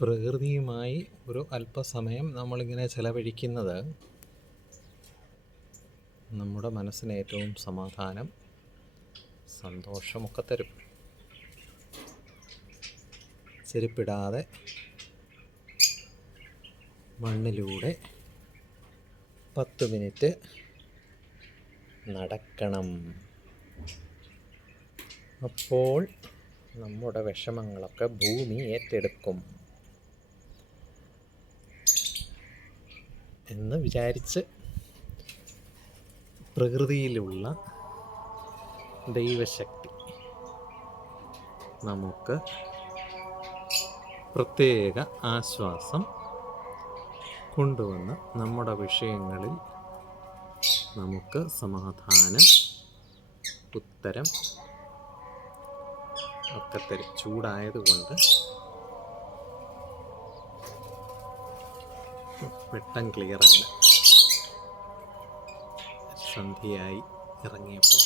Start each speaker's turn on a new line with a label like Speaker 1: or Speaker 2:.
Speaker 1: പ്രകൃതിയുമായി ഒരു അല്പസമയം നമ്മളിങ്ങനെ ചിലവഴിക്കുന്നത് നമ്മുടെ മനസ്സിന് ഏറ്റവും സമാധാനം സന്തോഷമൊക്കെ തരും. ചെരുപ്പിടാതെ മണ്ണിലൂടെ പത്ത് മിനിറ്റ് നടക്കണം. അപ്പോൾ നമ്മുടെ വിഷമങ്ങളൊക്കെ ഭൂമി ഏറ്റെടുക്കും. എന്ന് വിചാരിച്ച് പ്രകൃതിയിലുള്ള ദൈവശക്തി നമുക്ക് പ്രത്യേക ആശ്വാസം കൊണ്ടുവന്ന് നമ്മുടെ വിഷയങ്ങളിൽ നമുക്ക് സമാധാനം ഉത്തരം ഒക്കെ തരും ചൂടായതുകൊണ്ട് വെട്ടം ക്ലിയർ അല്ല സന്ധ്യയായി ഇറങ്ങിയപ്പോൾ.